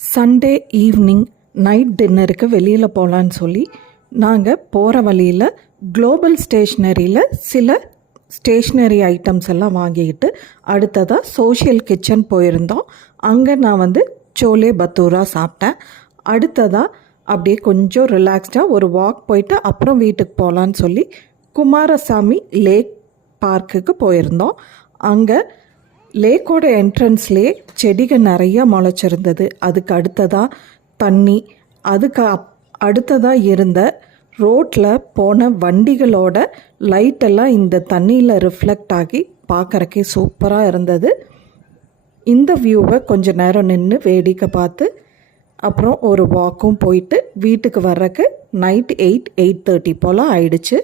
Sunday evening night டின்னருக்கு வெளியில் போகலான்னு சொல்லி நாங்கள் போகிற வழியில் குளோபல் ஸ்டேஷ்னரியில் சில ஸ்டேஷ்னரி ஐட்டம்ஸ் எல்லாம் வாங்கிக்கிட்டு அடுத்ததாக சோஷியல் கிச்சன் போயிருந்தோம். அங்கே நான் சோலே பத்தூரா சாப்பிட்டேன். அடுத்ததாக அப்படியே கொஞ்சம் ரிலாக்ஸ்டாக ஒரு வாக் போயிட்டு அப்புறம் வீட்டுக்கு போகலான்னு சொல்லி குமாரசாமி லேக் பார்க்குக்கு போயிருந்தோம். அங்கே லேக்கோட என்ட்ரன்ஸ்லேயே செடிகள் நிறையா முளைச்சிருந்தது. அதுக்கு அடுத்ததாக தண்ணி, அதுக்கு அடுத்ததாக இருந்த ரோட்டில் போன வண்டிகளோட லைட்டெல்லாம் இந்த தண்ணியில் ரிஃப்ளெக்ட் ஆகி பார்க்குறக்கே சூப்பராக இருந்தது. இந்த வியூவை கொஞ்சம் நேரம் நின்று வேடிக்கை பார்த்து அப்புறம் ஒரு வாக்கும் போயிட்டு வீட்டுக்கு வர்றக்கு நைட் 8:30 போல் ஆயிடுச்சு.